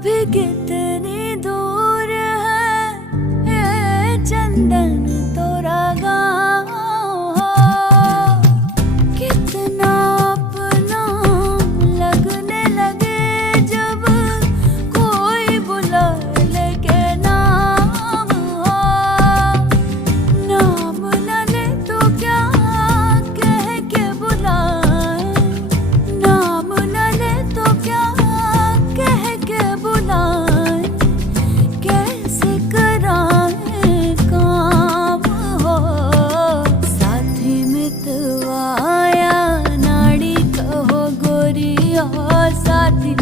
अभी कितनी दूर है ये चंदन तोरा गाँव हो। कितना अपना लगने लगे जब कोई बुला लेके नाम हो। नाम न ले तो क्या कह के बुलाए, नाम न ले तो क्या कह के बुलाए, कैसे कराए काम हो। साथी मितवाया नाड़ी कहो गोरिया, साथी